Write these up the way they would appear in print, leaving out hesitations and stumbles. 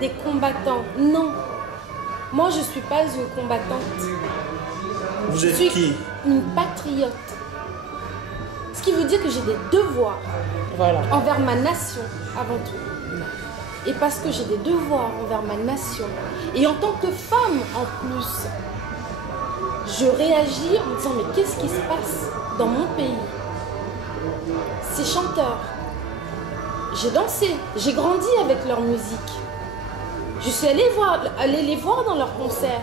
Des combattants, non. Moi, je ne suis pas une combattante. Vous êtes qui? Une patriote. Ce qui veut dire que j'ai des devoirs envers ma nation, avant tout. Et parce que j'ai des devoirs envers ma nation, et en tant que femme en plus, je réagis en me disant, mais qu'est-ce qui se passe dans mon pays? Ces chanteurs, j'ai dansé, j'ai grandi avec leur musique. Je suis allée les voir dans leurs concerts.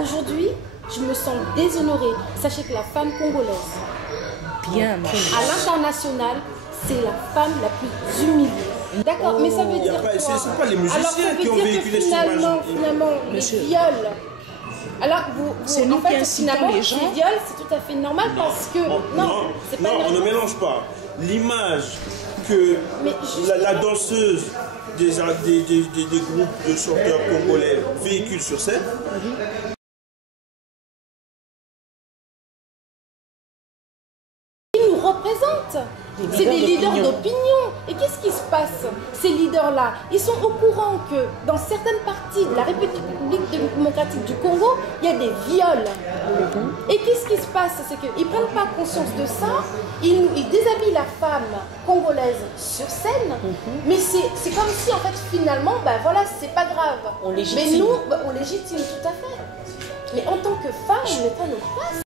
Aujourd'hui, je me sens déshonorée. Sachez que la femme congolaise, à l'international, c'est la femme la plus humiliée. D'accord, mais ça veut dire quoi? C'est pas les musiciens qui ont véhiculé cette image. Finalement, les viols. Alors vous en fait, finalement, les viols, c'est tout à fait normal parce que... Non, on ne mélange pas. L'image que la danseuse des groupes de chanteurs congolais véhicule sur scène, ils nous représentent. C'est des leaders d'opinion. Et qu'est-ce qui se passe? Ces leaders-là, ils sont au courant que dans certaines parties de la République démocratique du Congo, il y a des viols. Et qu'est-ce qui se passe? C'est qu'ils ne prennent pas conscience de ça. Ils déshabillent la femme congolaise sur scène. Mais c'est comme si, en fait, finalement, ben voilà, c'est pas grave. On légitime. Mais nous, on légitime tout à fait. Mais en tant que femme, on n'est pas notre place.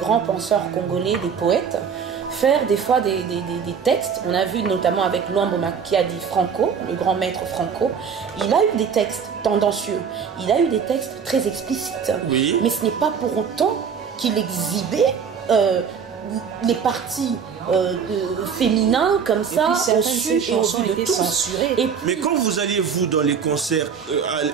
Grands penseurs congolais, des poètes, faire des fois des textes. On a vu notamment avec Luambo Makiadi Franco, le grand maître Franco, il a eu des textes tendancieux, il a eu des textes très explicites, mais ce n'est pas pour autant qu'il exhibait les parties féminins comme ça, au su et au vu de tous. Mais quand vous alliez, vous, dans les concerts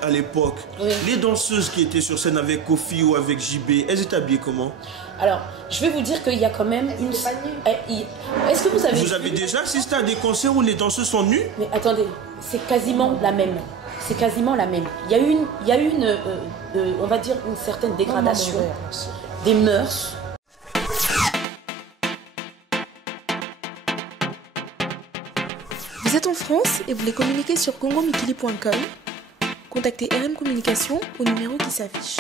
à l'époque, les danseuses qui étaient sur scène avec Kofi ou avec JB, elles étaient habillées comment? Alors, je vais vous dire qu'il y a quand même une... Est-ce que vous avez... Vous avez déjà assisté à des concerts où les danseuses sont nues? Mais attendez, c'est quasiment la même. C'est quasiment la même. Il y a une on va dire, une certaine dégradation des mœurs. Vous êtes en France et vous voulez communiquer sur congomikili.com? Contactez RM Communication au numéro qui s'affiche.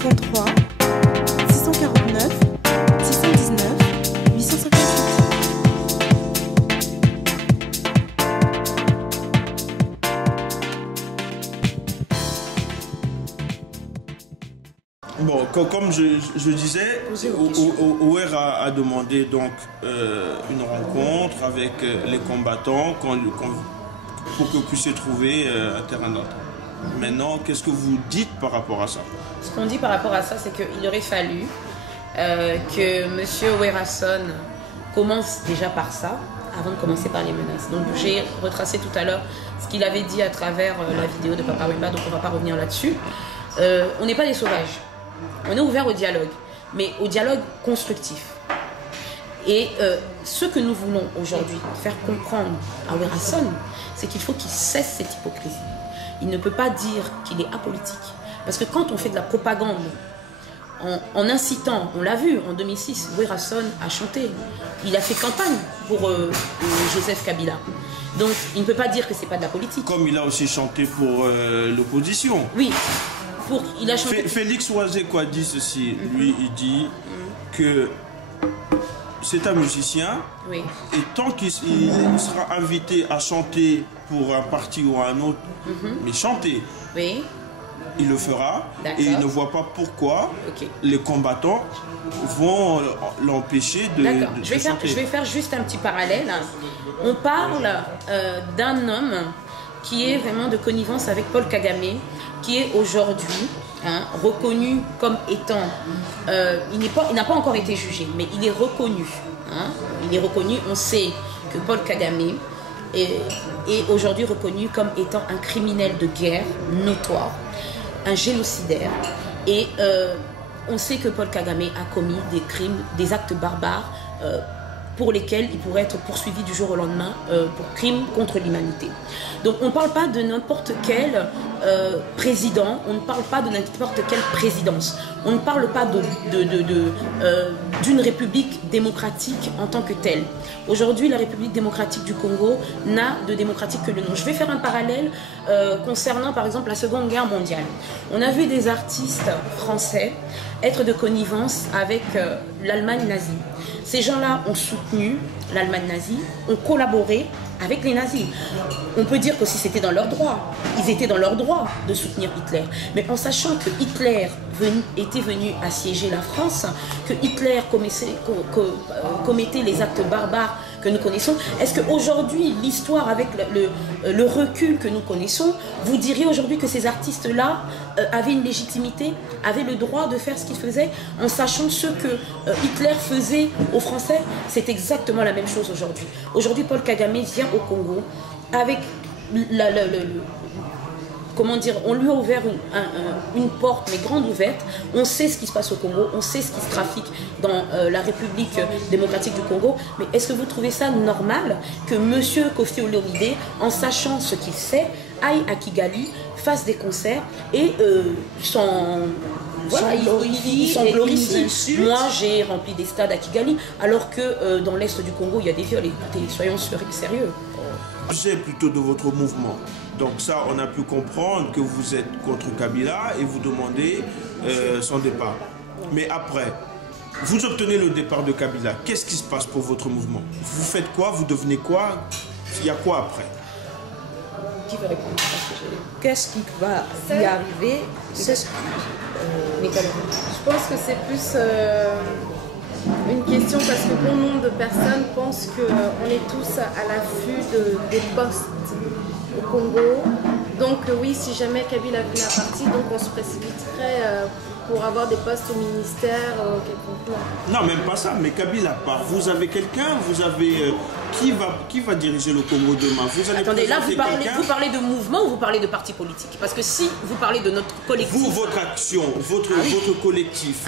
33 649 619 858. Bon, comme je disais, OR a demandé donc une rencontre avec les combattants pour que vous puissiez trouver un terrain d'entente. Maintenant, qu'est-ce que vous dites par rapport à ça? Ce qu'on dit par rapport à ça, c'est qu'il aurait fallu que M. Werrason commence déjà par ça, avant de commencer par les menaces. Donc j'ai retracé tout à l'heure ce qu'il avait dit à travers la vidéo de Papa Wemba, donc on ne va pas revenir là-dessus. On n'est pas des sauvages, on est ouvert au dialogue, mais au dialogue constructif. Et ce que nous voulons aujourd'hui faire comprendre à Werrason, c'est qu'il faut qu'il cesse cette hypocrisie. Il ne peut pas dire qu'il est apolitique. Parce que quand on fait de la propagande, en incitant, on l'a vu en 2006, Werrason a chanté. Il a fait campagne pour Joseph Kabila. Donc il ne peut pas dire que ce n'est pas de la politique. Comme il a aussi chanté pour l'opposition. Oui, il a chanté. Félix Ouazekwa dit ceci. Lui, il dit que c'est un musicien. Oui. Et tant qu'il sera invité à chanter pour un parti ou un autre, mais chanter, il le fera. Et il ne voit pas pourquoi les combattants vont l'empêcher de chanter. Je vais faire juste un petit parallèle. On parle d'un homme qui est vraiment de connivence avec Paul Kagame, qui est aujourd'hui reconnu comme étant... il n'a pas encore été jugé, mais il est reconnu. Il est reconnu, on sait que Paul Kagame est aujourd'hui reconnu comme étant un criminel de guerre notoire, un génocidaire. Et on sait que Paul Kagame a commis des crimes, des actes barbares pour lesquels il pourrait être poursuivi du jour au lendemain pour crimes contre l'humanité. Donc on ne parle pas de n'importe quel président, on ne parle pas de n'importe quelle présidence, on ne parle pas d'une république démocratique en tant que telle. Aujourd'hui, la République démocratique du Congo n'a de démocratique que le nom. Je vais faire un parallèle concernant par exemple la Seconde Guerre mondiale. On a vu des artistes français être de connivence avec l'Allemagne nazie. Ces gens-là ont soutenu l'Allemagne nazie, ont collaboré avec les nazis. On peut dire qu'aussi c'était dans leur droit. Ils étaient dans leur droit de soutenir Hitler. Mais en sachant que Hitler était venu assiéger la France, que Hitler commettait les actes barbares que nous connaissons, est-ce qu'aujourd'hui, l'histoire avec le recul que nous connaissons, vous diriez aujourd'hui que ces artistes-là avaient une légitimité, avaient le droit de faire ce qu'ils faisaient, en sachant ce que Hitler faisait aux Français? C'est exactement la même chose aujourd'hui. Aujourd'hui, Paul Kagame vient au Congo avec comment dire, on lui a ouvert une porte, mais grande ouverte. On sait ce qui se passe au Congo, on sait ce qui se trafique dans la République démocratique du Congo. Mais est-ce que vous trouvez ça normal que M. Kofi Olomide, en sachant ce qu'il sait, aille à Kigali, fasse des concerts et voilà, ils sont glorifiés. Moi, j'ai rempli des stades à Kigali, alors que dans l'est du Congo, il y a des viols. Écoutez, soyons sérieux. C'est plutôt de votre mouvement. Donc ça, on a pu comprendre que vous êtes contre Kabila et vous demandez son départ. Mais après, vous obtenez le départ de Kabila. Qu'est-ce qui se passe pour votre mouvement? Vous faites quoi? Vous devenez quoi? Il y a quoi après? Qui va répondre? Qu'est-ce qui va y arriver? Je pense que c'est plus une question parce que bon nombre de personnes pensent qu'on est tous à l'affût des postes au Congo. Donc oui, si jamais Kabila venait à partir, donc on se précipiterait pour avoir des postes au ministère quelconque. Non, même pas ça, mais Kabila part. Vous avez quelqu'un, vous avez... qui va diriger le Congo demain? Vous allez Attendez, là vous parlez de mouvement ou vous parlez de parti politique? Parce que si vous parlez de notre collectif... Vous, votre action, votre collectif,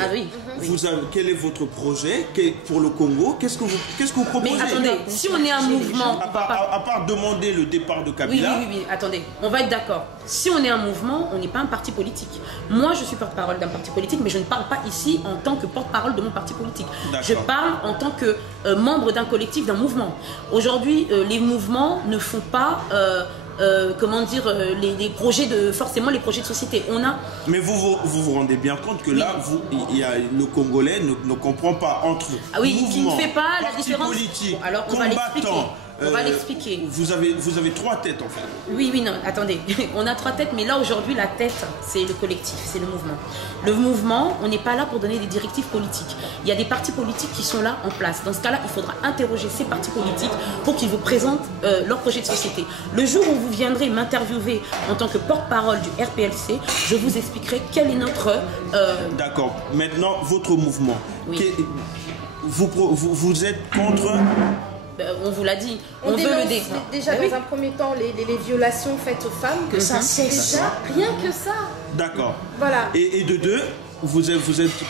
quel est votre projet pour le Congo? Qu'est-ce que vous proposez? Mais attendez, si on est un mouvement... À part demander le départ de Kabila... Oui, attendez, on va être d'accord. Si on est un mouvement, on n'est pas un parti politique. Moi, je suis porte-parole d'un parti politique, mais je ne parle pas ici en tant que porte-parole de mon parti politique. Je parle en tant que membre d'un collectif, d'un mouvement. Aujourd'hui, les mouvements ne font pas, comment dire, forcément les projets de société. Mais vous rendez bien compte que là, le Congolais ne comprend pas entre qui ne fait pas la différence. Politique, bon, alors on va l'expliquer. On va l'expliquer. Vous avez trois têtes en fait. Oui, non, attendez. On a trois têtes, mais là aujourd'hui, la tête, c'est le collectif, c'est le mouvement. Le mouvement, on n'est pas là pour donner des directives politiques. Il y a des partis politiques qui sont là en place. Dans ce cas-là, il faudra interroger ces partis politiques pour qu'ils vous présentent leur projet de société. Le jour où vous viendrez m'interviewer en tant que porte-parole du RPLC, je vous expliquerai quel est notre... D'accord. Maintenant, votre mouvement. Oui. Vous êtes contre... On vous l'a dit, on veut le défendre. Déjà, dans un premier temps, les violations faites aux femmes, que ça cesse. Déjà, rien que ça. D'accord. Voilà. Et de deux, vous êtes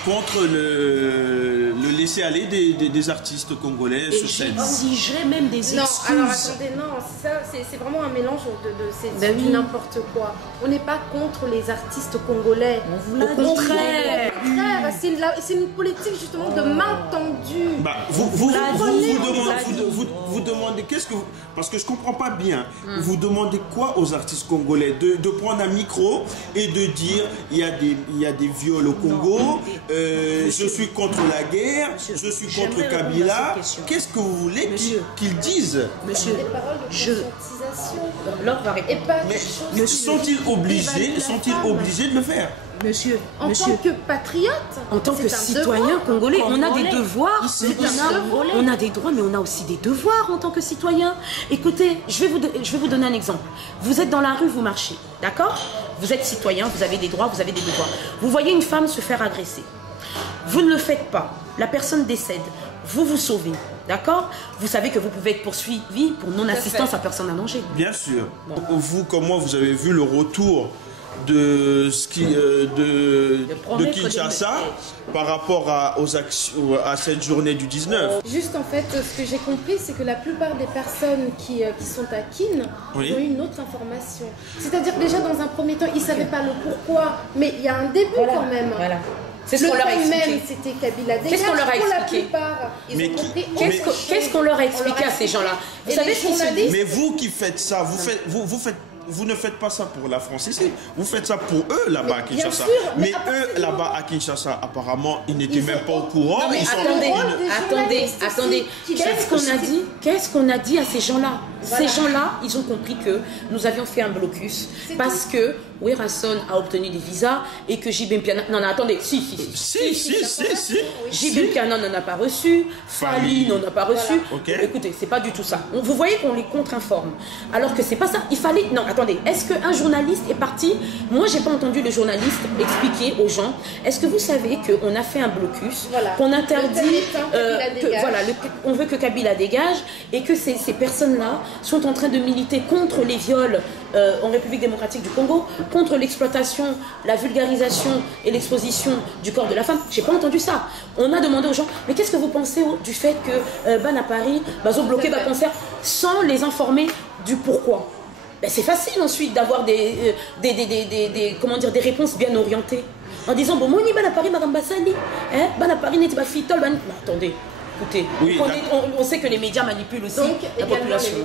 contre le laisser-aller des artistes congolais sur scène. J'exigerais même des excuses. Non, alors attendez, non, c'est vraiment un mélange c'est du n'importe quoi. On n'est pas contre les artistes congolais. Au contraire. C'est une politique justement de main tendue. Vous demandez qu'est-ce que parce que je comprends pas bien. Vous demandez quoi aux artistes congolais de prendre un micro et de dire il y a des viols au Congo, je suis contre la guerre, je suis contre Kabila. Qu'est-ce que vous voulez qu'ils disent? Monsieur, des paroles de conscientisation. L'autre va répondre. Mais sont-ils obligés de le faire? Monsieur, tant que patriote, en tant que citoyen congolais, on a des devoirs, on a des droits, mais on a aussi des devoirs en tant que citoyen. Écoutez, je vais vous donner un exemple. Vous êtes dans la rue, vous marchez, d'accord? Vous êtes citoyen, vous avez des droits, vous avez des devoirs. Vous voyez une femme se faire agresser. Vous ne le faites pas. La personne décède. Vous vous sauvez, d'accord? Vous savez que vous pouvez être poursuivi pour non-assistance à personne en danger. Bien sûr. Bon. Vous, comme moi, vous avez vu le retour de Kinshasa par rapport à cette journée du 19. Juste en fait, ce que j'ai compris, c'est que la plupart des personnes qui sont à Kin ont eu une autre information. C'est-à-dire déjà dans un premier temps, ils ne savaient pas le pourquoi, mais il y a un début quand même. Voilà. C'est ce qu'on leur a expliqué. C'était Kabila Dégage. Qu'est-ce qu'on leur a expliqué? Qu'est-ce qu'on leur a expliqué à ces gens-là? Vous savez ce qu'ils se disent? Mais vous qui faites ça, vous ne faites pas ça pour la France ici, vous faites ça pour eux là-bas à Kinshasa. Mais eux là-bas à Kinshasa, apparemment, ils n'étaient même pas au courant. Non, mais attendez. Qu'est-ce qu'on a dit à ces gens-là? Ces gens-là, ils ont compris que nous avions fait un blocus parce que Werason a obtenu des visas et que JB Mpiana... Non, attendez, si. JB Mpiana n'en a pas reçu, Fali n'en a pas reçu. Voilà. Écoutez, c'est pas du tout ça. Vous voyez qu'on les contre-informe. Alors que c'est pas ça. Il fallait... Non, attendez. Est-ce qu'un journaliste est parti? Moi, j'ai pas entendu le journaliste expliquer aux gens. Est-ce que vous savez qu'on a fait un blocus, qu'on interdit... on veut que Kabila dégage et que ces personnes-là sont en train de militer contre les viols en République démocratique du Congo, contre l'exploitation, la vulgarisation et l'exposition du corps de la femme. J'ai pas entendu ça. On a demandé aux gens, mais qu'est-ce que vous pensez du fait que à Paris, Bazo bloqué va concert sans les informer du pourquoi? Ben, c'est facile ensuite d'avoir des réponses bien orientées. En disant, bon, moi, à Paris, Marambasali, à Paris, n'est pas fitol, attendez. Écoutez, on sait que les médias manipulent aussi la population.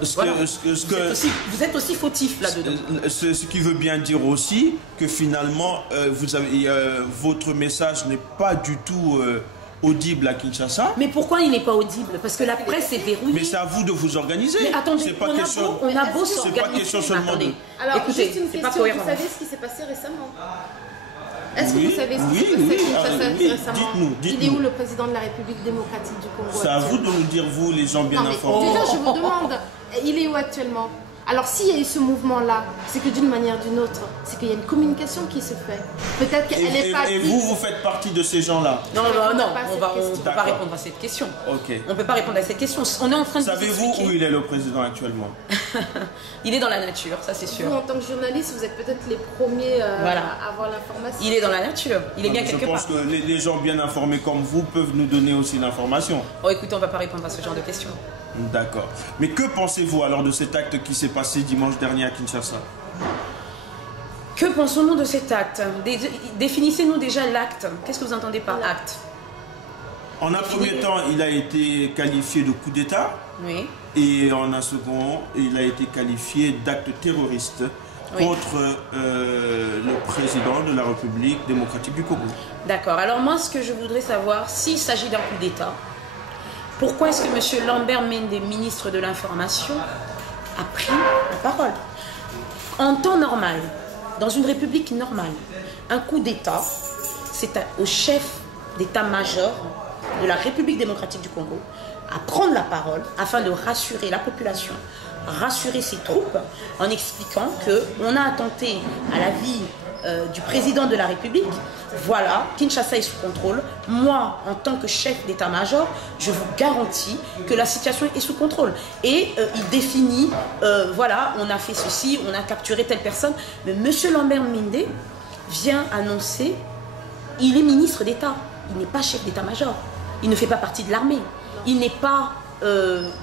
Vous êtes aussi fautif là-dedans. Ce qui veut bien dire aussi que finalement, votre message n'est pas du tout audible à Kinshasa. Mais pourquoi il n'est pas audible? Parce que la presse est verrouillée. Mais c'est à vous de vous organiser. Mais attendez, on a beau s'organiser. C'est pas question seulement de... Alors, écoutez, juste une question, vous savez ce qui s'est passé récemment? Est-ce que vous savez ce qui s'est passé récemment? Il est où le président de la République démocratique du Congo? C'est à vous de nous dire, vous, les gens bien informés. Déjà, je vous demande, il est où actuellement? Alors, s'il y a eu ce mouvement-là, c'est que d'une manière ou d'une autre, c'est qu'il y a une communication qui se fait. Peut-être qu'elle n'est pas... Et vous faites partie de ces gens-là? Non, on ne peut pas répondre à cette question. Ok. On ne peut pas répondre à cette question. On est en train de... Savez-vous où il est le président actuellement? Il est dans la nature, ça c'est sûr. Vous, en tant que journaliste, vous êtes peut-être les premiers à avoir l'information. Il est dans la nature, il est bien quelque part. Je pense que les gens bien informés comme vous peuvent nous donner aussi l'information. Oh, écoutez, on ne va pas répondre à ce genre de questions. D'accord. Mais que pensez-vous alors de cet acte qui s'est passé dimanche dernier à Kinshasa? Que pensons-nous de cet acte? Définissez-nous déjà l'acte. Qu'est-ce que vous entendez par acte? En un premier temps, il a été qualifié de coup d'État. Oui. Et en un second, il a été qualifié d'acte terroriste contre le président de la République démocratique du Congo. D'accord. Alors moi, ce que je voudrais savoir, s'il s'agit d'un coup d'État, pourquoi est-ce que M. Lambert Mende, ministre de l'Information, a pris la parole? En temps normal, dans une république normale, un coup d'État, c'est au chef d'état-major de la République démocratique du Congo à prendre la parole afin de rassurer la population, rassurer ses troupes en expliquant qu'on a attenté à la vie du président de la République. Voilà, Kinshasa est sous contrôle. Moi, en tant que chef d'état-major, je vous garantis que la situation est sous contrôle. Et il définit, voilà, on a fait ceci, on a capturé telle personne. Mais M. Lambert Mende vient annoncer, il est ministre d'État, il n'est pas chef d'état-major. Il ne fait pas partie de l'armée. Il n'est pas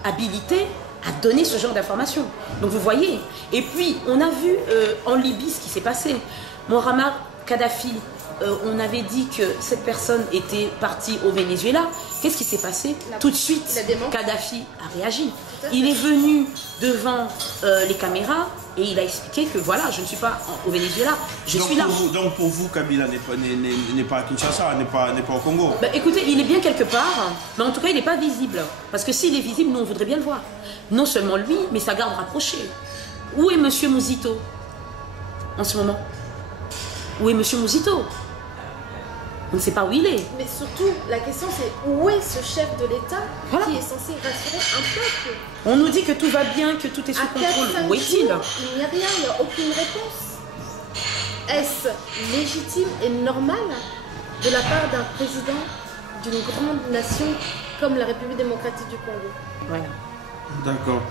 habilité à donner ce genre d'informations. Donc vous voyez. Et puis, on a vu en Libye ce qui s'est passé. Muammar Kadhafi, on avait dit que cette personne était partie au Venezuela. Qu'est-ce qui s'est passé? Tout de suite, Kadhafi a réagi. Il est venu devant les caméras et il a expliqué que voilà, je ne suis pas au Venezuela, je suis là. Donc pour vous, Kabila n'est pas à Kinshasa, n'est pas au Congo? Ben, écoutez, il est bien quelque part, mais en tout cas, il n'est pas visible. Parce que s'il est visible, nous, on voudrait bien le voir. Non seulement lui, mais sa garde rapprochée. Où est M. Mouzito en ce moment? Où est M. Mouzito? On ne sait pas où il est. Mais surtout, la question c'est où est ce chef de l'État qui est censé rassurer un peuple? On nous dit que tout va bien, que tout est sous contrôle. Où est-il? Il n'y a rien, il n'y a aucune réponse. Est-ce légitime et normal de la part d'un président d'une grande nation comme la République démocratique du Congo? Voilà. D'accord.